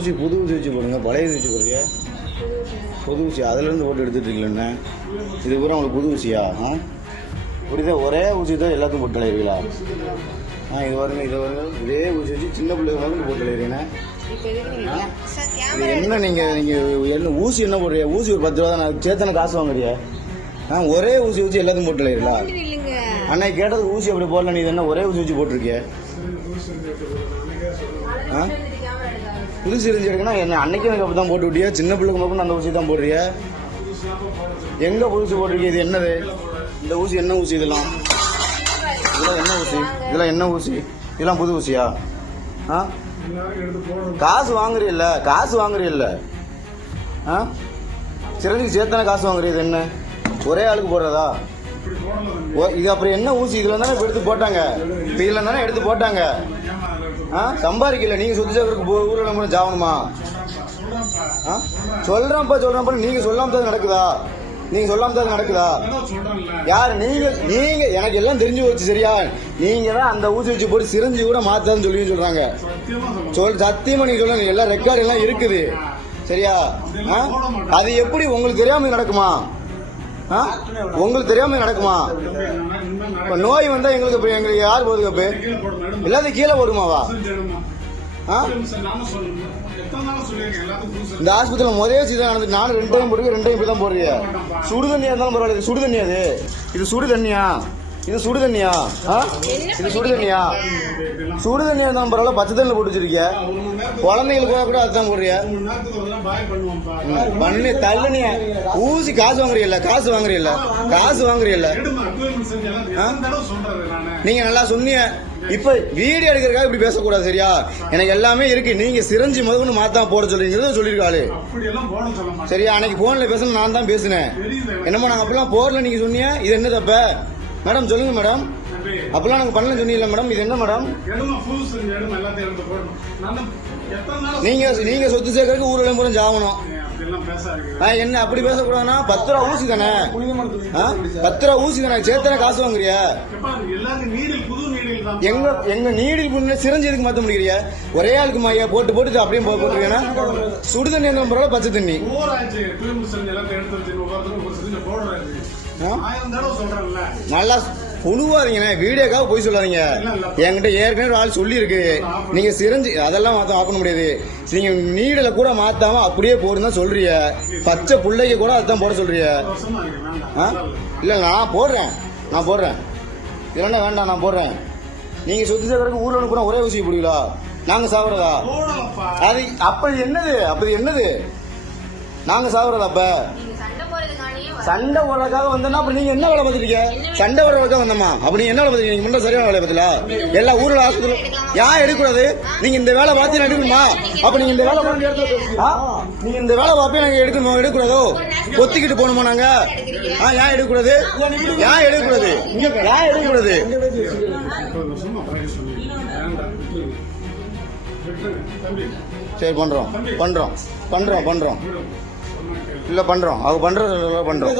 ஊசி புது ஊசி வச்சு போடுங்க, பழைய ஊசி வச்சு போடுறியா? புது ஊசி அதுலேருந்து போட்டு எடுத்துகிட்டு இருக்கலண்ணே. இது பூரா உங்களுக்கு புது ஊசியா? இப்படிதான் ஒரே ஊசி தான் எல்லாத்துக்கும் போட்டு அலைவீங்களா? இது வருங்க இதே ஊசி வச்சு சின்ன பிள்ளைங்க போட்டு அலைவீங்கண்ணே. இது என்ன நீங்கள் என்ன ஊசி என்ன போடுறியா? ஊசி ஒரு 10 ரூபா தான், நான் சேர்த்தான காசு வாங்குறியா? ஒரே ஊசி வச்சு எல்லாத்தையும் போட்டு அலைவீங்களா? அன்னைக்கு கேட்டது ஊசி அப்படி போடல, நீ என்ன ஒரே ஊசி வச்சு போட்டிருக்கிய? புது சிரிஞ்சு எடுக்கனா என்ன அன்னைக்கு எனக்கு அப்படி தான் போட்டு விட்டியா? சின்ன பிள்ளைங்க மட்டும் அந்த ஊசி தான் போடுறிய? எங்கே புதுசு போட்டிருக்கிய? இது என்னது? இந்த ஊசி என்ன ஊசி? இதெல்லாம் என்ன ஊசி? இதெல்லாம் என்ன ஊசி? இதெல்லாம் புது ஊசியா? காசு வாங்குறீல்ல? காசு வாங்குறீல்ல? சிறஞ்சுக்கு சேர்த்தானே காசு வாங்குறீ. இது என்ன ஒரே ஆளுக்கு போடுறதா? இது அப்புறம் என்ன ஊசி? இதுல தானே எடுத்து போட்டாங்க. இதுல தானே எடுத்து போட்டாங்க. சம்பாதிக்கல. நீங்க சொத்து சேர்க்கறதுக்கு ஊர்ல நம்ம ஜாவணுமா? சொல்றப்ப நீங்க சொல்லாம தான் நடக்குதா? நீங்க சொல்லாம தான் நடக்குதா? யாரு நீங்க எனக்கு எல்லாம் தெரிஞ்சு போச்சு. சரியா? நீங்க தான் அந்த ஊசி வச்சு போட்டு சிரிஞ்சு கூட மாத்தாதுன்னு சொல்லி சொல்றாங்க. சத்தியமா நீங்க சொல்லுங்க, எல்லா ரெக்கார்டு எல்லாம் இருக்குது. சரியா? அது எப்படி உங்களுக்கு தெரியாம நடக்குமா? உங்களுக்கு தெரியாம நடக்குமா? நோய் வந்தா எங்களுக்கு யார் போதுக்கு? எல்லாத்தையும் கீழே போடுமாவா? இந்த ஆஸ்பத்திரியில் முதலே சீதான் நடந்துட்டு நானும் 2 டைம் போட்டு 2 டைம் இப்படி தான் போடுறீங்க. சுடு தண்ணியா இருந்தாலும் பரவாயில்ல. சுடு தண்ணி அது? இது சுடு தண்ணியா? இது சுடு தண்ணியா? இது சுடு தண்ணியா? சுடு தண்ணியா இருந்தாலும் பரவாயில்ல, பச்சை தண்ணியில் போட்டு வச்சிருக்கிய. குழந்தைங்களுக்கு கூட அதுதான் போடுறிய. பண்ணி தள்ளுனிய. ஊசி காசு வாங்குறீல்ல? காசு வாங்குறீல்ல? காசு வாங்குறீல்ல? நீங்க நல்லா சொன்னீங்க. இப்ப வீடியோ எடுக்கிறதுக்காக இப்படி பேசக்கூடாது. சரியா? எனக்கு எல்லாமே இருக்கு. நீங்க சிரஞ்சு முதல்ல மாத்தாம போட சொல்றீங்கிறது சொல்லிருக்காரு. சரியா? அன்னைக்கு போன்ல பேசணும், நான் தான் பேசினேன். என்னமா நாங்க அப்படிலாம் போடல நீங்க சொன்னீங்க. இது என்ன தப்ப மேடம்? சொல்லுங்க மேடம். அப்பெல்லாம் நாங்க பண்ணல சொன்னீங்கல்ல மேடம். இது என்ன மேடம்? நீங்க சொத்து சேர்க்கறதுக்கு ஊர்ல பூரா ஜாவணும். என்ன அப்படி பேசக்கூடாதுன்னா 10 ரூபா ஊசி தானே? 10 ரூபா ஊசி தானே? சேர்த்தானே காசு வாங்குறிய? எங்க நீடில் சிரஞ்சு எதுக்கு மாத்த முடியறிய? ஒரே ஆளுக்கு மாயா போட்டு போட்டு அப்படியே போட்டுருக்கேன்னா சுடு தண்ணி என்ன பரவாயில்ல, பச்சை தண்ணி நல்லா புழுவாதீங்கண்ணே. வீடியோக்காக போய் சொல்லாதீங்க. என்கிட்ட ஏற்கனவே ஆள் சொல்லி இருக்கு. நீங்க சிரஞ்சு அதெல்லாம் மாற்ற முடியாது. நீங்க நீடல கூட மாத்தாம அப்படியே போடுன்னு சொல்றீங்க. பச்சை பிள்ளைக்கு கூட அதுதான் போட சொல்றீங்க. இல்ல நான் போடுறேன். இல்லைன்னா வேண்டாம், நான் போடுறேன். நீங்க சொத்து சேர்க்கறதுக்கு ஊர்ல கூட ஒரே ஊசி போடுவீங்களா? நாங்க சாப்பிடுறதா? அது அப்படி என்னது? நாங்க சாப்பிடுறதா? அப்ப சண்டை போடுறதுக்காக வந்தா அப்ப நீங்க என்ன வேலை பார்த்துருக்கீங்க? சண்டை போடுறதுக்காக வந்தோமா? அப்படி என்ன வேலை பார்த்துருக்கீங்க? நீங்க முன்ன சரியான வேலை பார்த்தல. எல்லா ஊர்ல ஆஸ்பத்திரி ஏன் எடுக்கூடாது? நீங்க இந்த வேலை பார்த்து எடுக்கணுமா? அப்ப நீங்க இந்த வேலை நீங்க இந்த வேலை பார்ப்பே நாங்க எடுக்கூடாதோ? ஒத்திக்கிட்டு போகணுமா நாங்க? ஏன் எடுக்கூடாது? சரி பண்றோம். இல்ல பண்றோம். அவங்க பண்றோம்.